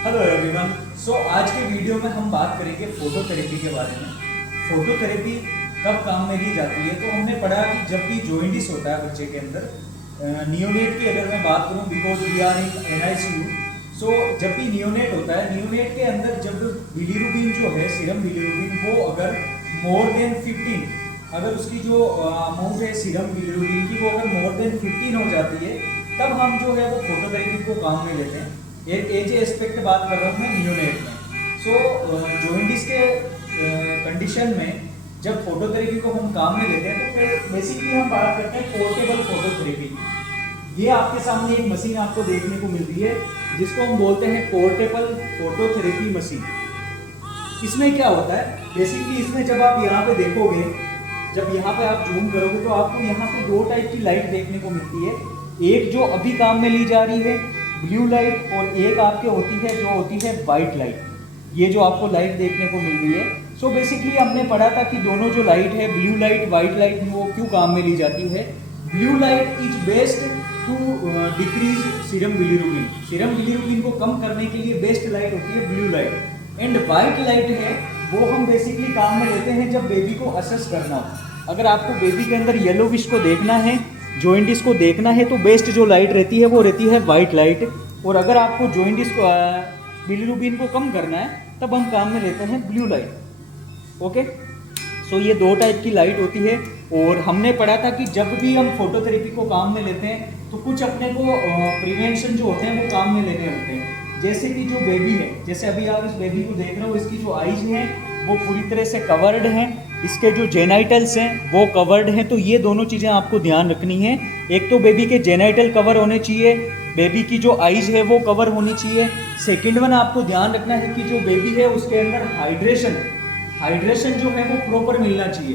Hello everyone. आज के video में हम बात करेंगे फोटोथेरेपी के बारे में। फोटोथेरेपी कब काम में ली जाती है? तो हमने पढ़ा कि जब भी जॉइंटिस होता है बच्चे के अंदर, नियोनेट की अगर मैं बात करूं, because we are in NICU. जब भी नियोनेट होता है, नियोनेट के अंदर जब बिलीरुबिन जो है, सीरम बिलीरुबिन, वो अगर मोर देन 15, अगर उसकी जो अमाउंट है सीरम बिलीरुबिन की, वो अगर मोर देन 15 हो जाती है, तब हम जो है वो फोटोथेरेपी को काम में लेते हैं। एक एज एस्पेक्ट बात कर रहा हूँ मैं नियोनेट में। जॉइंटिस के कंडीशन में जब फोटोथेरेपी को हम काम में लेते हैं, तो फिर बेसिकली हम बात करते हैं पोर्टेबल फोटोथेरेपी की। ये आपके सामने एक मशीन आपको देखने को मिलती है, जिसको हम बोलते हैं पोर्टेबल फोटोथेरेपी मशीन। इसमें क्या होता है बेसिकली, इसमें जब आप यहाँ पे देखोगे, जब यहाँ पे आप जूम करोगे, तो आपको यहाँ पे दो टाइप की लाइट देखने को मिलती है। एक जो अभी काम में ली जा रही है ब्लू लाइट, और एक आपके होती है जो होती है वाइट लाइट। ये जो आपको लाइट देखने को मिल रही है, बेसिकली हमने पढ़ा था कि दोनों जो लाइट है, ब्लू लाइट वाइट लाइट, वो क्यों काम में ली जाती है। Blue light is best to decrease serum bilirubin. Serum bilirubin को कम करने के लिए बेस्ट लाइट होती है blue light. And white light है वो हम बेसिकली काम में लेते हैं जब बेबी को असेस करना हो। अगर आपको बेबी के अंदर येलोविश को देखना है, जॉइंटिस को देखना है, तो बेस्ट जो लाइट रहती है वो रहती है वाइट लाइट। और अगर आपको जॉइंटिस को बिलीरुबिन को कम करना है, तब हम काम में लेते हैं ब्लू लाइट। ओके, ये दो टाइप की लाइट होती है। और हमने पढ़ा था कि जब भी हम फोटोथेरेपी को काम में लेते हैं, तो कुछ अपने को प्रिवेंशन जो होते हैं वो काम में लेने होते हैं। जैसे कि जो बेबी है, जैसे अभी आप इस बेबी को देख रहे हो, इसकी जो आईज हैं वो पूरी तरह से कवर्ड हैं, इसके जो जेनाइटल्स हैं वो कवर्ड हैं। तो ये दोनों चीज़ें आपको ध्यान रखनी है। एक तो बेबी के जेनाइटल कवर होने चाहिए, बेबी की जो आईज है वो कवर होनी चाहिए। सेकंड वन आपको ध्यान रखना है कि जो बेबी है उसके अंदर हाइड्रेशन जो है वो प्रॉपर मिलना चाहिए,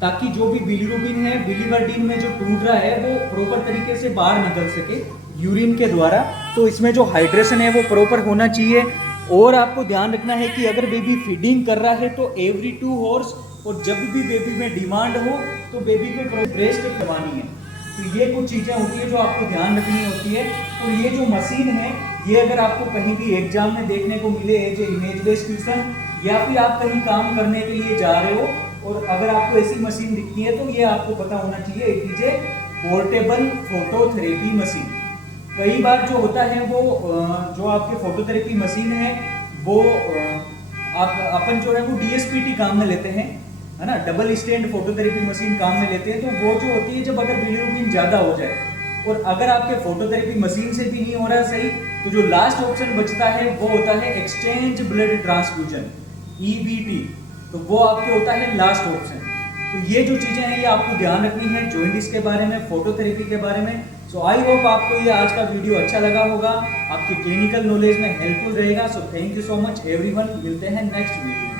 ताकि जो भी बिलीरुबिन है, बिलीवर्डिन में जो टूट रहा है, वो प्रॉपर तरीके से बाहर निकल सके यूरिन के द्वारा। तो इसमें जो हाइड्रेशन है वो प्रॉपर होना चाहिए। और आपको ध्यान रखना है कि अगर बेबी फीडिंग कर रहा है तो एवरी 2 आवर्स, और जब भी बेबी में डिमांड हो तो बेबी को ब्रेस्ट करवानी है। तो ये कुछ चीज़ें होती है जो आपको ध्यान रखनी होती है। और ये जो मशीन है, ये अगर आपको कहीं भी एग्जाम में देखने को मिले as a image based question, या फिर आप कहीं काम करने के लिए जा रहे हो और अगर आपको ऐसी मशीन दिखती है, तो ये आपको पता होना चाहिए it is a portable phototherapy machine. कई बार जो होता है वो जो आपके फोटोथेरेपी मशीन है वो अपन जो है वो DSPT काम में लेते हैं, है ना, डबल स्टैंड फोटोथेरेपी मशीन काम में लेते हैं। तो वो जो होती है जब अगर बिलीरुबिन ज़्यादा हो जाए, और अगर आपके फोटोथेरेपी मशीन से भी नहीं हो रहा सही, तो जो लास्ट ऑप्शन बचता है वो होता है एक्सचेंज ब्लड ट्रांसफ्यूजन, EBT। तो वो आपके होता है लास्ट ऑप्शन। तो ये जो चीज़ें हैं ये आपको ध्यान रखनी है जॉइंटिस के बारे में, फोटोथेरेपी के बारे में। आई होप आपको ये आज का वीडियो अच्छा लगा होगा, आपकी क्लिनिकल नॉलेज में हेल्पफुल रहेगा। Thank you so much everyone, मिलते हैं नेक्स्ट वीडियो।